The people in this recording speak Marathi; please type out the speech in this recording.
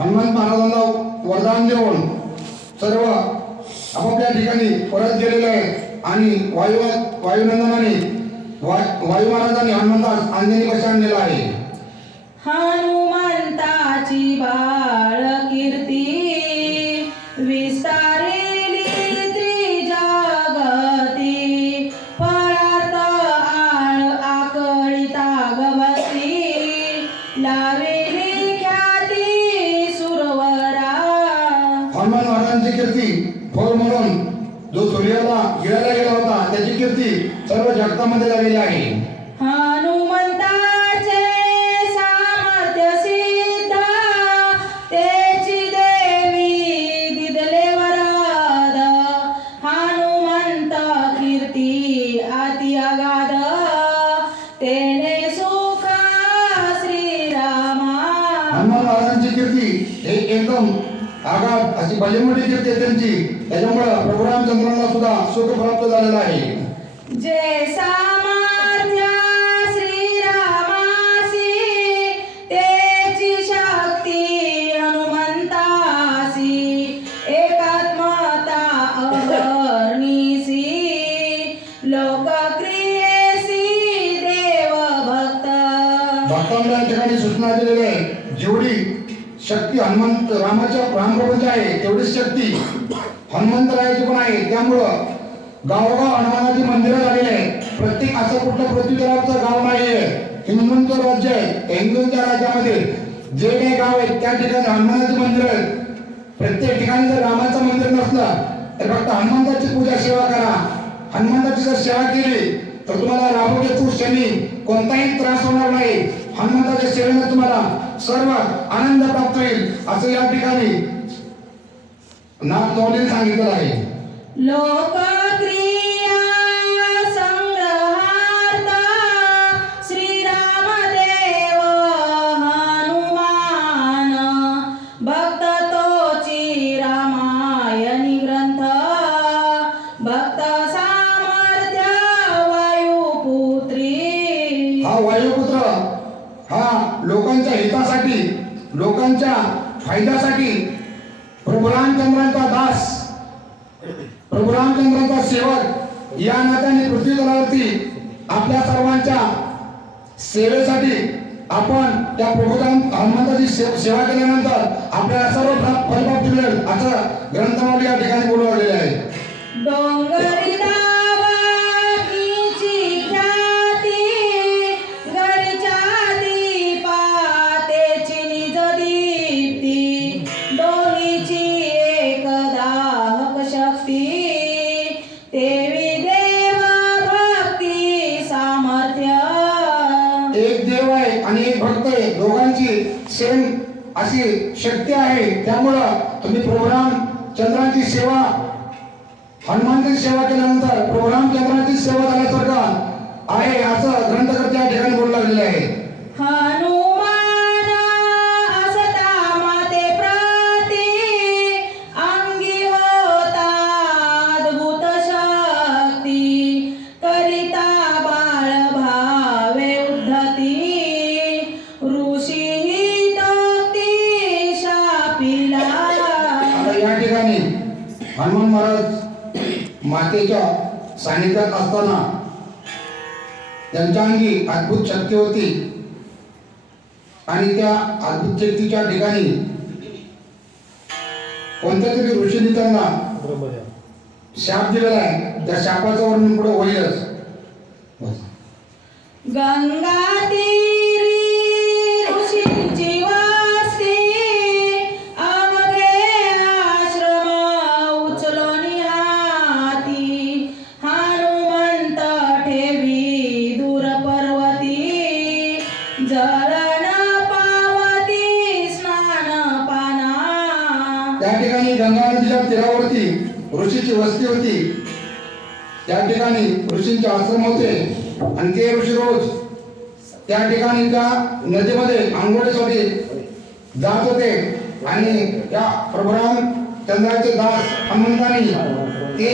हनुमंत महाराजांना वरदान देऊन सर्व आपापल्या ठिकाणी परत गेलेले आहेत आणि वायुनंदनाने वायू महाराजांनी हनुमंतास अंजनी कशी आणलेला आहे। हनुमंताची बाळ कीर्ती विस्तारेली त्रिजगती फळार्थ आळ आकळिता गवती लावेली ख्याती सुरवरा। हनुमान महाराजांची कीर्ती फळ म्हणून जो सूर्याला गिळायला गेला होता त्याची कीर्ती सर्व जगतामध्ये झालेली आहे। हनुमंताचे सामर्थ्य सिद्ध तेची देवी दिदले वरद हनुमंत कीर्ती अति अगाध तेने सुख श्रीरामा। हनुमान महाराजांची कीर्ती हे एकदम आगाध अशी भली मोठी कीर्ती आहे त्यांची, त्याच्यामुळे प्रभू रामचंद्रांना सुद्धा सुख प्राप्त झालेलं आहे। जे सामर्थ्य श्रीरामासी तेची शक्ती हनुमंतासी एकात्मता अहर्निसी लोकक्रियेसी देव भक्त। भक्तांना या ठिकाणी सूचना दिलेली आहे, जेवढी शक्ती हनुमंत रामाच्या रामप्रभूंची आहे तेवढीच शक्ती हनुमंतरायाची पण आहे। त्यामुळं गावोगाव हनुमानाची मंदिरं झालेली आहेत। प्रत्येक असं कुठलं पृथ्वीतलाचं गाव नाहीये, हिंदूंचं राज्य आहे। हिंदूंच्या राज्यामध्ये जे काही गाव आहेत त्या ठिकाणी हनुमानाची मंदिर आहेत। प्रत्येक ठिकाणी जर रामाचं मंदिर नसलं तर फक्त हनुमंताची पूजा सेवा करा। हनुमंताची जर सेवा केली तर तुम्हाला राहुकेतू शनी कोणताही त्रास होणार नाही। हनुमंताच्या सेवेने तुम्हाला सर्व आनंद प्राप्त होईल असं या ठिकाणी नाथनवलीने सांगितलं आहे। लोकक्रिया संग्रहार्थ श्रीरामदेव हनुमान भक्त तोची रामायणी ग्रंथ भक्त सामर्थ्य वायुपुत्री। हा वायुपुत्र हा लोकांच्या हितासाठी लोकांच्या फायद्यासाठी प्रभू रामचंद्रांचा दास प्रभू रामचंद्रांचा सेवक या नात्याने पृथ्वी तलावरती आपल्या सर्वांच्या सेवेसाठी आपण त्या प्रभू हनुमंताची सेवा केल्यानंतर आपल्याला सर्व फल प्राप्त मिळेल असं ग्रंथावली या ठिकाणी बोलवलेले आहे। डोंगरी दावाकीची ख्याती घरच्या दीपातेची निज दीप्ती दोन्हीची एक दाहक शक्ती देवी देव भक्ती सामर्थ्य। एक देव आहे आणि एक भक्त आहे, दोघांची सेम अशी शक्ती आहे। त्यामुळं तुम्ही प्रभू रामचंद्रांची सेवा हनुमानची सेवा केल्यानंतर प्रभू रामचंद्रांची सेवा झाल्यासारखं आहे असं ग्रंथकर्ते या ठिकाणी बोलू लागलेले आहे। हनुमान असता माते प्रती अंगी होता अद्भुत शक्ती करिता बाळ भावे उद्धती ऋषी तोक्ती शापिला। आता या ठिकाणी हनुमान महाराज मातेच्या सानिध्यात असताना त्यांच्या अंगी अद्भुत शक्ती होती आणि त्या अद्भुत शक्तीच्या ठिकाणी कोणत्या तरी ऋषीने त्यांना शाप दिलेला आहे। त्या शापाचं वर्णन पुढे होईलच। गंगा तीरी ऋषींची वस्ती अवघे आश्रम उचलून हाती हनुमंत ठेवी दूर पर्वती जळण पावती स्नान पाना। त्या ठिकाणी गंगा नदीच्या तीरावरती ऋषीची वस्ती होती। त्या ठिकाणी ऋषींचे आश्रम होते आणि ते ऋषी रोज त्या ठिकाणी त्या नदीमध्ये आंघोळीसाठी जात होते आणि त्या प्रभू रामचंद्राचे दास हनुमंतांनी ते